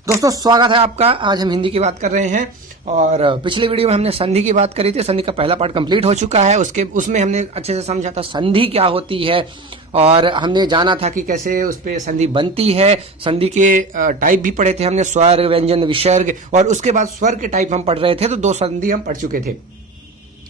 दोस्तों स्वागत है आपका। आज हम हिंदी की बात कर रहे हैं और पिछले वीडियो में हमने संधि की बात करी थी। संधि का पहला पार्ट कंप्लीट हो चुका है। उसमें हमने अच्छे से समझा था संधि क्या होती है और हमने जाना था कि कैसे उस पे संधि बनती है। संधि के टाइप भी पढ़े थे हमने, स्वर, व्यंजन, विसर्ग, और उसके बाद स्वर के टाइप हम पढ़ रहे थे। तो 2 संधि हम पढ़ चुके थे।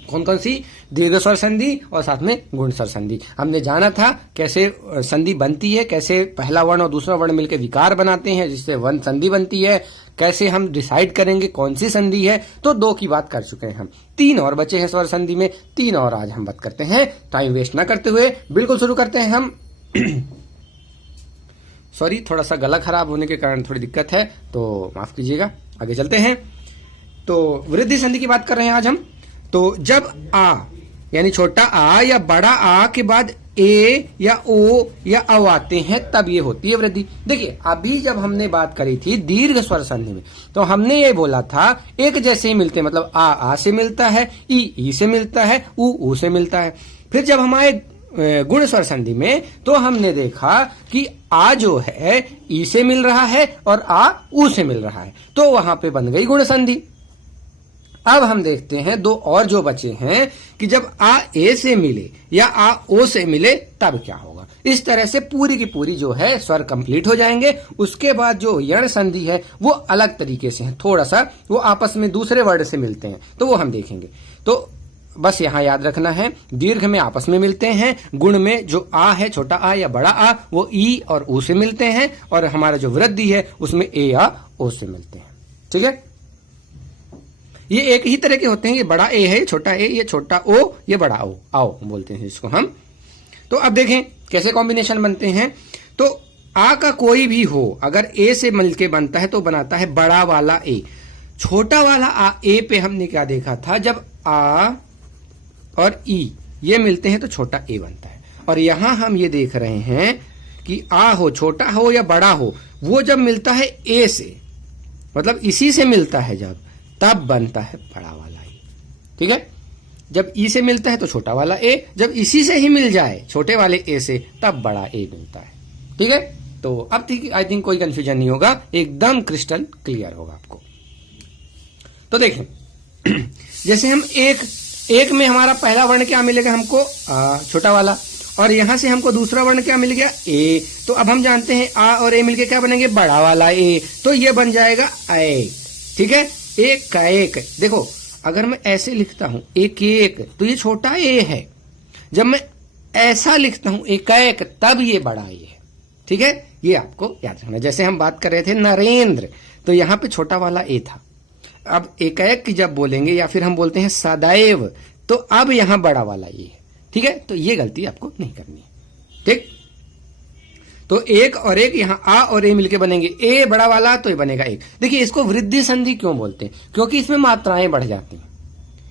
कौन कौन सी? दीर्घ स्वर संधि और साथ में गुण स्वर संधि। हमने जाना था कैसे संधि बनती है, कैसे पहला वर्ण और दूसरा वर्ण मिलकर विकार बनाते हैं जिससे वर्ण संधि बनती है, कैसे हम डिसाइड करेंगे कौन सी संधि है। तो 2 की बात कर चुके हैं हम, 3 और बचे हैं स्वर संधि में। 3 और आज हम बात करते हैं। टाइम वेस्ट ना करते हुए बिल्कुल शुरू करते हैं हम। सॉरी, थोड़ा सा गला खराब होने के कारण थोड़ी दिक्कत है, तो माफ कीजिएगा। आगे चलते हैं। तो वृद्धि संधि की बात कर रहे हैं आज हम। तो जब आ यानी छोटा आ या बड़ा आ के बाद ए या ओ या अ आते हैं तब ये होती है वृद्धि। देखिए, अभी जब हमने बात करी थी दीर्घ स्वर संधि में तो हमने ये बोला था एक जैसे ही मिलते हैं, मतलब आ से मिलता है, ई से मिलता है, ऊ से मिलता है। फिर जब हमारे गुण स्वर संधि में तो हमने देखा कि आ जो है ई से मिल रहा है और आ ऊ से मिल रहा है, तो वहां पे बन गई गुण संधि। अब हम देखते हैं 2 और जो बचे हैं कि जब आ ए से मिले या आ ओ से मिले तब क्या होगा। इस तरह से पूरी की पूरी जो है स्वर कंप्लीट हो जाएंगे। उसके बाद जो यण संधि है वो अलग तरीके से है, थोड़ा सा वो आपस में दूसरे वर्ड से मिलते हैं, तो वो हम देखेंगे। तो बस यहां याद रखना है, दीर्घ में आपस में मिलते हैं, गुण में जो आ है छोटा आ या बड़ा आ वो ई और ऊ से मिलते हैं, और हमारा जो वृद्धि है उसमें ए या ओ से मिलते हैं। ठीक है, ये एक ही तरह के होते हैं। ये बड़ा ए है, छोटा ए, ये छोटा ओ, ये बड़ा ओ, आओ बोलते हैं इसको हम। तो अब देखें कैसे कॉम्बिनेशन बनते हैं। तो आ का कोई भी हो अगर ए से मिलके बनता है तो बनाता है बड़ा वाला ए। छोटा वाला आ ए पे हमने क्या देखा था, जब आ और ई ये मिलते हैं तो छोटा ए बनता है। और यहां हम ये देख रहे हैं कि आ हो, छोटा हो या बड़ा हो, वो जब मिलता है ए से, मतलब इसी से मिलता है जब, तब बनता है बड़ा वाला ए। ठीक है, जब ई से मिलता है तो छोटा वाला ए, जब इसी से ही मिल जाए छोटे वाले ए से तब बड़ा ए मिलता है। ठीक है, तो अब आई थिंक कोई कंफ्यूजन नहीं होगा, एकदम क्रिस्टल क्लियर होगा आपको। तो देखें, जैसे हम एक में हमारा पहला वर्ण क्या मिलेगा हमको, छोटा वाला, और यहां से हमको दूसरा वर्ण क्या मिल गया, ए। तो अब हम जानते हैं आ और ए मिलके क्या बनेंगे, बड़ा वाला ए, तो ये बन जाएगा ए। ठीक है, एक का एक। देखो, अगर मैं ऐसे लिखता हूं एक एक तो ये छोटा ए है, जब मैं ऐसा लिखता हूं एक का एक तब ये बड़ा ए है। ठीक है, ये आपको याद रखना। जैसे हम बात कर रहे थे नरेंद्र, तो यहां पे छोटा वाला ए था। अब एक एक की जब बोलेंगे या फिर हम बोलते हैं सदैव, तो अब यहां बड़ा वाला ए है। ठीक है, तो ये गलती आपको नहीं करनी है। ठीक, तो एक और एक यहां आ और ए मिलके बनेंगे ए बड़ा वाला, तो ये बनेगा एक। देखिए, इसको वृद्धि संधि क्यों बोलते हैं, क्योंकि इसमें मात्राएं बढ़ जाती हैं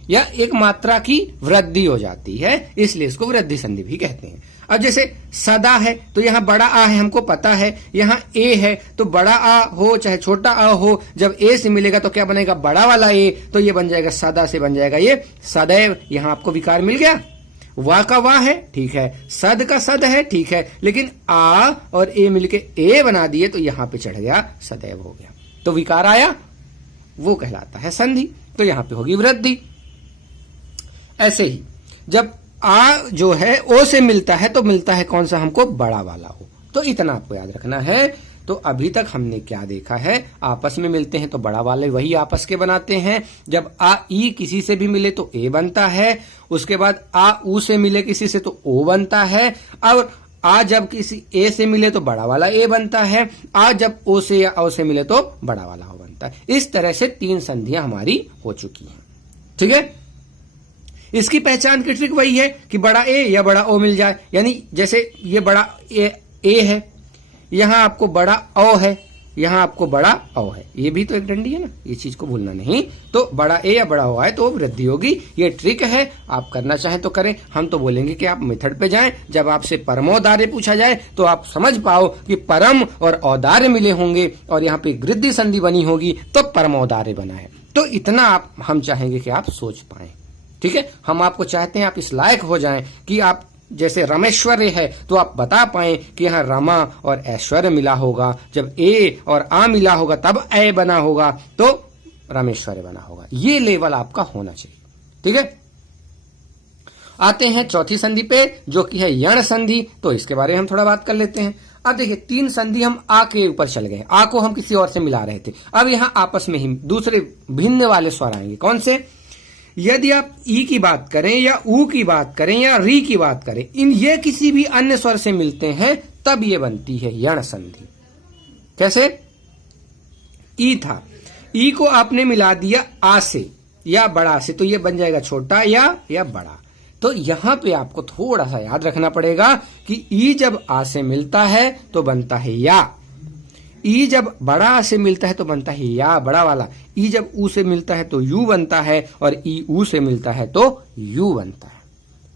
या एक मात्रा की वृद्धि हो जाती है, इसलिए इसको वृद्धि संधि भी कहते हैं। अब जैसे सदा है तो यहाँ बड़ा आ है, हमको पता है। यहाँ ए है तो बड़ा आ हो चाहे छोटा आ हो, जब ए से मिलेगा तो क्या बनेगा, बड़ा वाला ए, तो ये बन जाएगा सदा से बन जाएगा ये सदैव। यहां आपको विकार मिल गया। वाह का वाह है, ठीक है, सद का सद है, ठीक है, लेकिन आ और ए मिलके ए बना दिए तो यहां पे चढ़ गया, सदैव हो गया, तो विकार आया, वो कहलाता है संधि। तो यहां पे होगी वृद्धि। ऐसे ही जब आ जो है ओ से मिलता है तो मिलता है कौन सा हमको, बड़ा वाला हो। तो इतना आपको याद रखना है। तो अभी तक हमने क्या देखा है, आपस में मिलते हैं तो बड़ा वाले वही आपस के बनाते हैं। जब आ ई किसी से भी मिले तो ए बनता है। उसके बाद आ ऊ से मिले किसी से तो ओ बनता है। और आ जब किसी ए से मिले तो बड़ा वाला ए बनता है। आ जब ओ से या ओ से मिले तो बड़ा वाला ओ बनता है। इस तरह से 3 संधियां हमारी हो चुकी हैं। ठीक है, इसकी पहचान की ट्रिक वही है कि बड़ा ए या बड़ा ओ मिल जाए। यानी जैसे ये बड़ा ए है, यहां आपको बड़ा ओ है, यहां आपको बड़ा ओ है, ये भी तो एक डंडी है ना, ये चीज को भूलना नहीं। तो बड़ा ए या बड़ा ओ आए तो वृद्धि होगी। ये ट्रिक है, आप करना चाहें तो करें। हम तो बोलेंगे कि आप मेथड पे जाएं। जब आपसे परमोदार्य पूछा जाए तो आप समझ पाओ कि परम और औदार्य मिले होंगे और यहाँ पे वृद्धि संधि बनी होगी तो परमोदार्य बना है। तो इतना हम चाहेंगे कि आप सोच पाए। ठीक है, हम आपको चाहते हैं आप इस लायक हो जाएं कि आप जैसे रमेश्वर्य है तो आप बता पाए कि यहाँ रमा और ऐश्वर्य मिला होगा, जब ए और आ मिला होगा तब ए बना होगा तो रमेश्वर्य बना होगा। ये लेवल आपका होना चाहिए। ठीक है, आते हैं चौथी संधि पे जो कि है यण संधि। तो इसके बारे में हम थोड़ा बात कर लेते हैं। अब देखिए 3 संधि हम आ के ऊपर चल गए, आ को हम किसी और से मिला रहे थे। अब यहाँ आपस में ही दूसरे भिन्न वाले स्वर आएंगे। कौन से? यदि आप ई की बात करें या ऊ की बात करें या री की बात करें, इन ये किसी भी अन्य स्वर से मिलते हैं तब ये बनती है यण संधि। कैसे? ई था, ई को आपने मिला दिया आ से या बड़ा से, तो ये बन जाएगा छोटा या बड़ा। तो यहां पे आपको थोड़ा सा याद रखना पड़ेगा कि ई जब आ से मिलता है तो बनता है या, ई जब बड़ा आ से मिलता है तो बनता है या बड़ा वाला, ई जब ऊ से मिलता है तो यू बनता है और ई ऊ से मिलता है तो यू बनता है।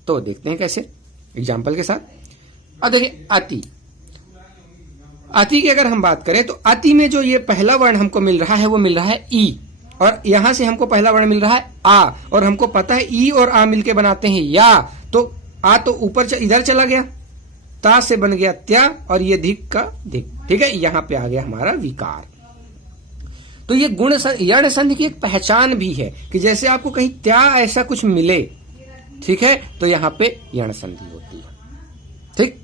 तो देखते हैं कैसे एग्जाम्पल के साथ। अब देखिए अति, अति की अगर हम बात करें तो अति में जो ये पहला वर्ण हमको मिल रहा है वो मिल रहा है ई, और यहां से हमको पहला वर्ण मिल रहा है आ, और हमको पता है ई और आ मिलके बनाते हैं या। तो आ तो ऊपर इधर चला गया, ता से बन गया त्या, और ये धिक का धिक। ठीक है, यहां पे आ गया हमारा विकार। तो ये गुण यण संधि की एक पहचान भी है कि जैसे आपको कहीं त्या ऐसा कुछ मिले, ठीक है, तो यहां पे यण संधि होती है। ठीक,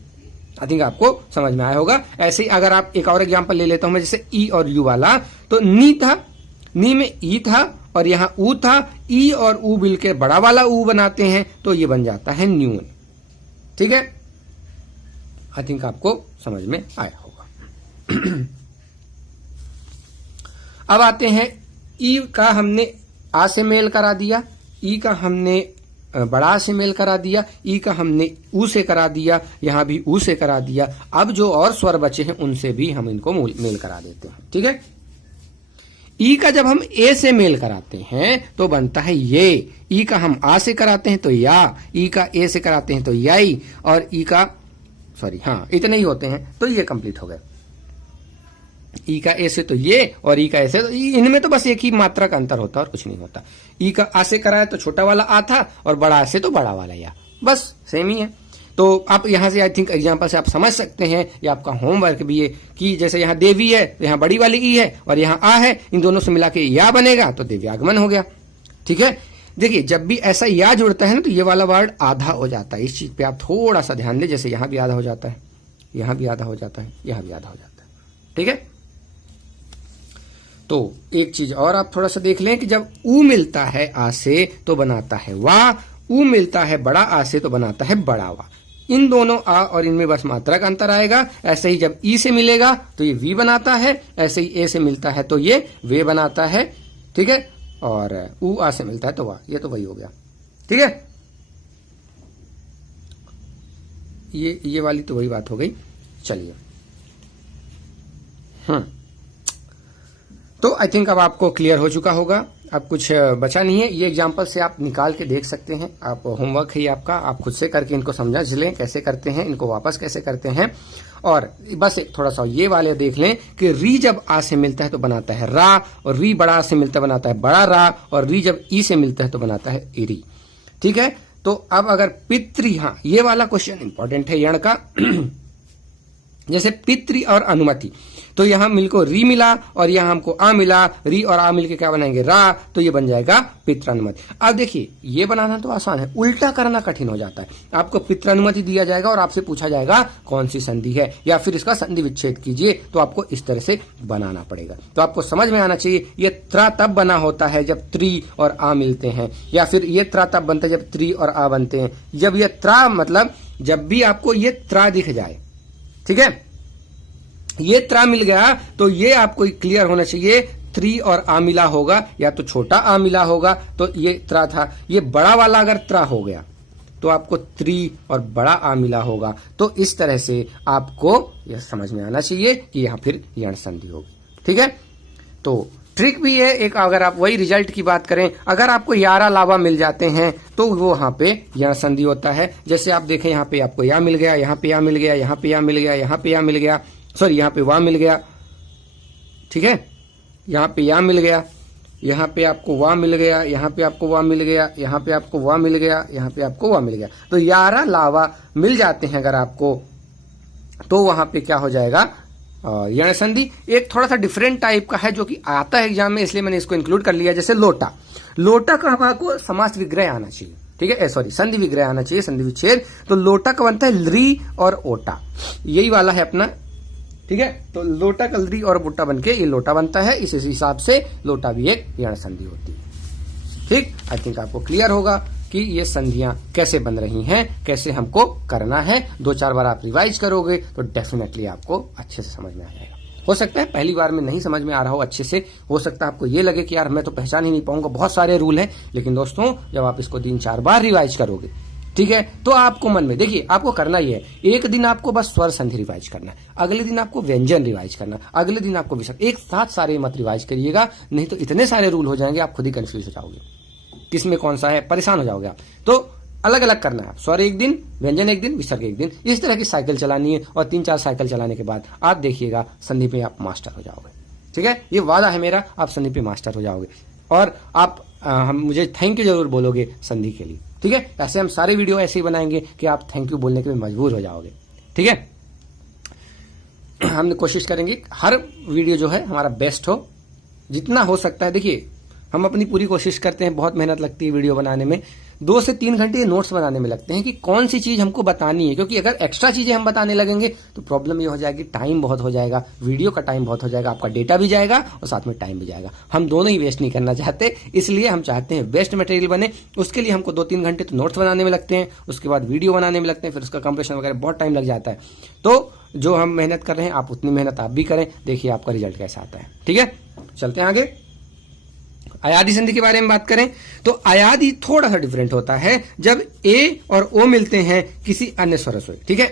आई थिंक आपको समझ में आया होगा। ऐसे ही अगर आप एक और एग्जांपल ले लेता हूं मैं, जैसे ई और यू वाला, तो नी था, नी में ई था और यहां ऊ था, ई और ऊ मिलकर बड़ा वाला ऊ बनाते हैं तो ये बन जाता है न्यून। ठीक है, आई थिंक आपको समझ में आया होगा। अब आते हैं ई का हमने आ से मेल करा दिया, ई का हमने बड़ा से मेल करा दिया, ई का हमने ऊ से करा दिया, यहां भी ऊ से करा दिया। अब जो और स्वर बचे हैं उनसे भी हम इनको मेल करा देते हैं। ठीक है, ई का जब हम ए से मेल कराते हैं तो बनता है ये, ई का हम आ से कराते हैं तो या, ई का ए से कराते हैं तो याई, और ई का इतने ही होते हैं तो ये कंप्लीट हो गए। ई का ए से तो ये और ई का ए से तो, इनमें तो बस एक ही मात्रा का अंतर होता है और कुछ नहीं होता। ई का आ से कराया तो छोटा वाला आ था और बड़ा से तो बड़ा वाला या, बस सेम ही है। तो आप यहां से आई थिंक एग्जांपल से आप समझ सकते हैं, ये आपका होमवर्क भी है कि जैसे यहां देवी है तो यहां बड़ी वाली ई है और यहां आ है, इन दोनों से मिला के या बनेगा तो दिव्यागमन हो गया। ठीक है, देखिए जब भी ऐसा या जुड़ता है ना तो ये वाला वर्ड आधा हो जाता है। इस चीज पे आप थोड़ा सा ध्यान दें, जैसे यहां भी आधा हो जाता है, यहां भी आधा हो जाता है, यहां भी आधा हो जाता है। ठीक है, तो एक चीज और आप थोड़ा सा देख लें कि जब ऊ मिलता है आ से तो बनाता है वा, ऊ मिलता है बड़ा आ से तो बनाता है बड़ा वा। इन दोनों आ और इनमें बस मात्रा का अंतर आएगा। ऐसे ही जब ई से मिलेगा तो ये वी बनाता है, ऐसे ही ए से मिलता है तो ये वे बनाता है। ठीक है, और ऊ आ से मिलता है तो वाह, ये तो वही हो गया। ठीक है, ये वाली तो वही बात हो गई। चलिए, तो आई थिंक अब आपको क्लियर हो चुका होगा, अब कुछ बचा नहीं है। ये एग्जाम्पल से आप निकाल के देख सकते हैं, आप होमवर्क है आपका, आप खुद से करके इनको समझ लें कैसे करते हैं, इनको वापस कैसे करते हैं। और बस एक थोड़ा सा ये वाले देख लें कि री जब आ से मिलता है तो बनाता है रा, और री बड़ा से मिलता है बनाता है बड़ा रा, और री जब ई से मिलता है तो बनाता है इरी। ठीक है, तो अब अगर पितृ, हाँ ये वाला क्वेश्चन इंपॉर्टेंट है यण का। जैसे पितृ और अनुमति, तो यहां मिलको री मिला और यहां हमको आ मिला, री और आ मिलके क्या बनाएंगे रा, तो ये बन जाएगा पित्रानुमति। अब देखिए ये बनाना तो आसान है, उल्टा करना कठिन हो जाता है। आपको पित्रानुमति दिया जाएगा और आपसे पूछा जाएगा कौन सी संधि है या फिर इसका संधि विच्छेद कीजिए, तो आपको इस तरह से बनाना पड़ेगा। तो आपको समझ में आना चाहिए ये त्रा तब बना होता है जब त्रि और आ मिलते हैं, या फिर ये त्रा तब बनता है जब त्रि और आ बनते हैं। जब ये त्रा मतलब जब भी आपको ये त्रा दिख जाए, ठीक है, ये त्रा मिल गया तो ये आपको क्लियर होना चाहिए त्रि और आ मिला होगा, या तो छोटा आ मिला होगा तो ये त्रा था। ये बड़ा वाला अगर त्रा हो गया तो आपको त्रि और बड़ा आ मिला होगा। तो इस तरह से आपको यह समझ में आना चाहिए कि यहां फिर यण संधि होगी। ठीक है, तो ट्रिक भी है एक, अगर आप वही रिजल्ट की बात करें, अगर आपको 11 लावा मिल जाते हैं तो वो यहाँ पे यण संधि होता है। जैसे आप देखें यहाँ पे आपको या मिल गया, यहाँ पे या मिल गया, यहाँ पे या मिल गया, यहाँ पे या मिल गया, सॉरी यहाँ पे वाह मिल गया, ठीक है, यहाँ पे या मिल गया, यहाँ पे आपको वा मिल गया, यहाँ पे आपको वा मिल गया, यहाँ पे आपको वा मिल गया, यहाँ पे आपको वा मिल गया। तो 11 लावा मिल जाते हैं अगर आपको, तो वहां पे क्या हो जाएगा, यण संधि। एक थोड़ा सा डिफरेंट टाइप का है जो कि आता है एग्जाम में, इसलिए मैंने इसको इंक्लूड कर लिया। जैसे लोटा, लोटा का आपको समास विग्रह आना चाहिए, ठीक है, सॉरी संधि विग्रह आना चाहिए, संधि विच्छेद। तो लोटा का बनता है ली और ओटा, यही वाला है अपना, ठीक है। तो लोटा का ली और ओटा बनके ये लोटा बनता है। इस हिसाब से लोटा भी एक यण संधि होती है, ठीक। आई थिंक आपको क्लियर होगा कि ये संधियां कैसे बन रही हैं, कैसे हमको करना है। 2-4 बार आप रिवाइज करोगे तो डेफिनेटली आपको अच्छे से समझ में आ जाएगा। हो सकता है पहली बार में नहीं समझ में आ रहा हो अच्छे से, हो सकता है आपको ये लगे कि यार मैं तो पहचान ही नहीं पाऊंगा, बहुत सारे रूल हैं। लेकिन दोस्तों जब आप इसको 3-4 बार रिवाइज करोगे, ठीक है, तो आपको मन में, देखिए आपको करना ही है, एक दिन आपको बस स्वर संधि रिवाइज करना है, अगले दिन आपको व्यंजन रिवाइज करना है, अगले दिन आपको विसर्ग, एक साथ सारे मत रिवाइज करिएगा, नहीं तो इतने सारे रूल हो जाएंगे आप खुद ही कंफ्यूज हो जाओगे, किसमें कौन सा है, परेशान हो जाओगे आप। तो अलग अलग करना है, स्वर एक दिन, व्यंजन एक दिन, विसर्ग एक दिन, इस तरह की साइकिल चलानी है। और 3-4 साइकिल चलाने के बाद आप देखिएगा संधि पे आप मास्टर हो जाओगे, ठीक है। ये वादा है मेरा, आप संधि पे मास्टर हो जाओगे और आप हम मुझे थैंक यू जरूर बोलोगे संधि के लिए, ठीक है। ऐसे हम सारे वीडियो ऐसे ही बनाएंगे कि आप थैंक यू बोलने के लिए मजबूर हो जाओगे, ठीक है। हम कोशिश करेंगे हर वीडियो जो है हमारा बेस्ट हो, जितना हो सकता है। देखिए हम अपनी पूरी कोशिश करते हैं, बहुत मेहनत लगती है वीडियो बनाने में, 2 से 3 घंटे नोट्स बनाने में लगते हैं कि कौन सी चीज हमको बतानी है। क्योंकि अगर एक्स्ट्रा चीजें हम बताने लगेंगे तो प्रॉब्लम ये हो जाएगी, टाइम बहुत हो जाएगा, वीडियो का टाइम बहुत हो जाएगा, आपका डेटा भी जाएगा और साथ में टाइम भी जाएगा। हम दोनों ही वेस्ट नहीं करना चाहते, इसलिए हम चाहते हैं बेस्ट मटेरियल बने। उसके लिए हमको 2-3 घंटे तो नोट्स बनाने में लगते हैं, उसके बाद वीडियो बनाने में लगते हैं, फिर उसका कंप्रेशन वगैरह बहुत टाइम लग जाता है। तो जो हम मेहनत कर रहे हैं आप उतनी मेहनत आप भी करें, देखिए आपका रिजल्ट कैसा आता है, ठीक है। चलते हैं आगे। अयादि संधि के बारे में बात करें तो अयादि थोड़ा सा डिफरेंट होता है जब ए और ओ मिलते हैं किसी अन्य स्वर से, ठीक है।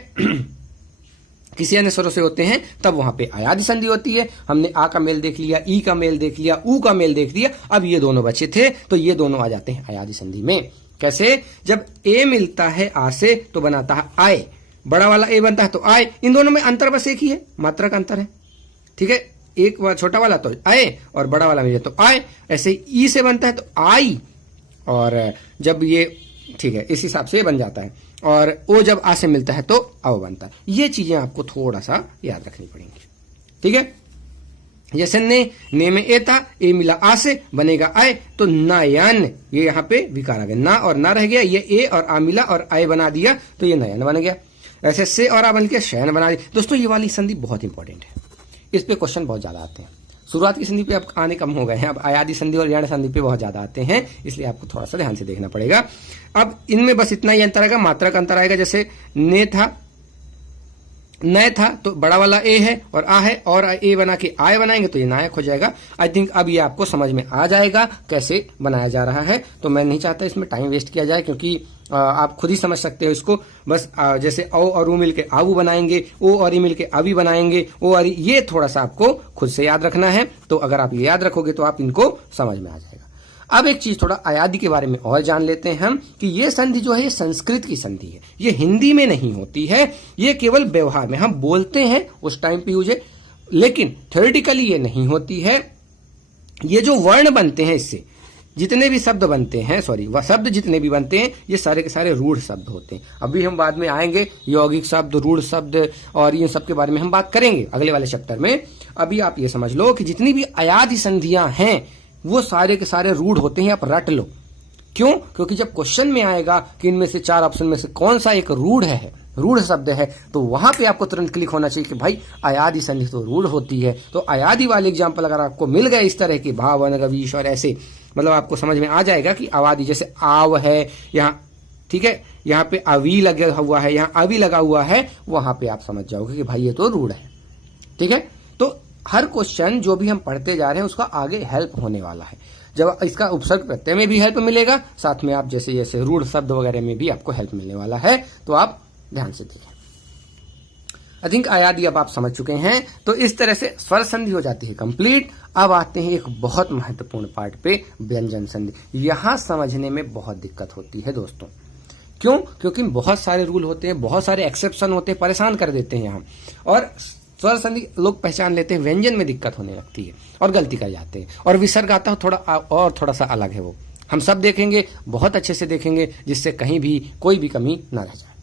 किसी अन्य स्वरों से होते हैं तब वहां पे अयादि संधि होती है। हमने आ का मेल देख लिया, ई का मेल देख लिया, ऊ का मेल देख लिया, अब ये दोनों बचे थे तो ये दोनों आ जाते हैं अयादि संधि में। कैसे, जब ए मिलता है आ से तो बनाता है आए, बड़ा वाला ए बनता है तो आए। इन दोनों में अंतर बस एक ही है, मात्रा का अंतर है, ठीक है। एक छोटा वाला तो आए और बड़ा वाला मिले तो आए। ऐसे ई से बनता है तो आई, और जब ये, ठीक है, इस हिसाब से बन जाता है। और ओ जब आ से मिलता है तो आओ बनता है। ये चीजें आपको थोड़ा सा याद रखनी पड़ेंगी, ठीक है। जैसे ने में ए था, ए मिला आ से बनेगा आए, तो नयन, ये यहाँ पे विकार आ गया, ना और ना रह गया, ये ए और आ मिला और आए बना दिया तो ये नयन बन गया। ऐसे से और आ बन के शयन बना दिया। दोस्तों ये वाली संधि बहुत इंपॉर्टेंट है, इस पे क्वेश्चन बहुत ज्यादा आते हैं। शुरुआत की संधि पे अब आने कम हो गए हैं, अब अयादि संधि और यण संधि पे बहुत ज्यादा आते हैं, इसलिए आपको थोड़ा सा ध्यान से देखना पड़ेगा। अब इनमें बस इतना ही अंतर आएगा, मात्रा का अंतर आएगा। जैसे ने था, नय था तो बड़ा वाला ए है और आ है, और ए बना के आय बनाएंगे तो ये नायक हो जाएगा। आई थिंक अब ये आपको समझ में आ जाएगा कैसे बनाया जा रहा है। तो मैं नहीं चाहता इसमें टाइम वेस्ट किया जाए, क्योंकि आप खुद ही समझ सकते हो इसको। बस जैसे औ और ऊ मिलके आऊ बनाएंगे, ओ और ई मिलके अभी बनाएंगे, ओ और ये थोड़ा सा आपको खुद से याद रखना है। तो अगर आप ये याद रखोगे तो आप इनको समझ में आ जाएगा। अब एक चीज थोड़ा अयादि के बारे में और जान लेते हैं हम, कि ये संधि जो है ये संस्कृत की संधि है, ये हिंदी में नहीं होती है, ये केवल व्यवहार में हम बोलते हैं उस टाइम पे यूज है, लेकिन थ्योरेटिकली ये नहीं होती है। ये जो वर्ण बनते हैं, इससे जितने भी शब्द बनते हैं, सॉरी शब्द जितने भी बनते हैं, ये सारे के सारे रूढ़ शब्द होते हैं। अभी हम बाद में आएंगे यौगिक शब्द, रूढ़ शब्द और इन सब के बारे में हम बात करेंगे अगले वाले चैप्टर में। अभी आप ये समझ लो कि जितनी भी अयादि संधियां हैं वो सारे के सारे रूढ़ होते हैं, आप रट लो। क्यों? क्योंकि जब क्वेश्चन में आएगा कि इनमें से 4 ऑप्शन में से कौन सा एक रूढ़ है, रूढ़ शब्द है, तो वहां पे आपको तुरंत क्लिक होना चाहिए कि भाई अयादि संधि तो रूढ़ होती है। तो अयादि वाले एग्जाम्पल अगर आपको मिल गए इस तरह के भावन गवीश और ऐसे, मतलब आपको समझ में आ जाएगा कि अवादि, जैसे आव है यहाँ, ठीक है, यहाँ पे अवी लगा हुआ है, यहाँ अवी लगा हुआ है, वहां पे आप समझ जाओगे कि भाई ये तो रूढ़ है, ठीक है। तो हर क्वेश्चन जो भी हम पढ़ते जा रहे हैं उसका आगे हेल्प होने वाला है। जब इसका उपसर्ग प्रत्यय में भी हेल्प मिलेगा, साथ में आप जैसे जैसे रूढ़ शब्द वगैरह में भी आपको हेल्प मिलने वाला है, तो आप ध्यान से देखें। आई थिंक अयादि अब आप समझ चुके हैं। तो इस तरह से स्वर संधि हो जाती है कंप्लीट। अब आते हैं एक बहुत महत्वपूर्ण पार्ट पे, व्यंजन संधि। यहां समझने में बहुत दिक्कत होती है दोस्तों। क्यों? क्योंकि बहुत सारे रूल होते हैं, बहुत सारे एक्सेप्शन होते हैं, परेशान कर देते हैं यहाँ। और स्वर संधि लोग पहचान लेते हैं, व्यंजन में दिक्कत होने लगती है और गलती कर जाते हैं। और विसर्ग आता है थोड़ा सा अलग है, वो हम सब देखेंगे, बहुत अच्छे से देखेंगे, जिससे कहीं भी कोई भी कमी ना रह जाए।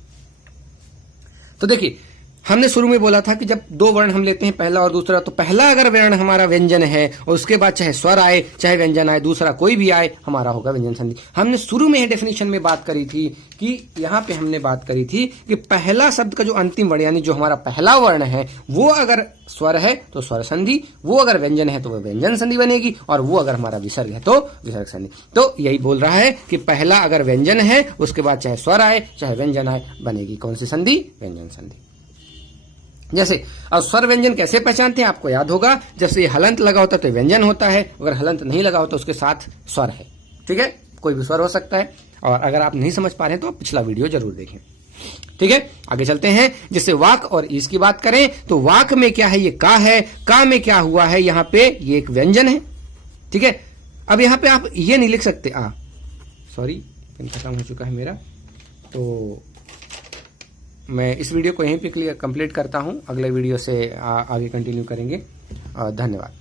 तो देखिए, हमने शुरू में बोला था कि जब दो वर्ण हम लेते हैं, पहला और दूसरा, तो पहला अगर वर्ण हमारा व्यंजन है और उसके बाद चाहे स्वर आए चाहे व्यंजन आए, दूसरा कोई भी आए, हमारा होगा व्यंजन संधि। हमने शुरू में ही डेफिनेशन में बात करी थी कि यहां पे हमने बात करी थी कि पहला शब्द का जो अंतिम वर्ण यानी जो हमारा पहला वर्ण है वो अगर स्वर है तो स्वर संधि, वो अगर व्यंजन है तो वह व्यंजन संधि बनेगी, और वो अगर हमारा विसर्ग है तो विसर्ग संधि। तो यही बोल रहा है कि पहला अगर व्यंजन है उसके बाद चाहे स्वर आए चाहे व्यंजन आए, बनेगी कौन सी संधि? व्यंजन संधि। जैसे अब स्वर व्यंजन कैसे पहचानते हैं, आपको याद होगा, जब से हलंत लगा होता है तो व्यंजन होता है, अगर हलंत नहीं लगा होता उसके साथ स्वर है। ठीक है, कोई भी स्वर हो सकता है। और अगर आप नहीं समझ पा रहे हैं तो आप पिछला वीडियो जरूर देखें। ठीक है, आगे चलते हैं। जैसे वाक और ईस की बात करें तो वाक में क्या है, ये का है, का में क्या हुआ है, यहां पे ये एक व्यंजन है। ठीक है, अब यहां पे आप ये नहीं लिख सकते सॉरी, पेन खत्म हो चुका है मेरा, तो मैं इस वीडियो को यहीं पे कंप्लीट करता हूं, अगले वीडियो से आगे कंटिन्यू करेंगे। धन्यवाद।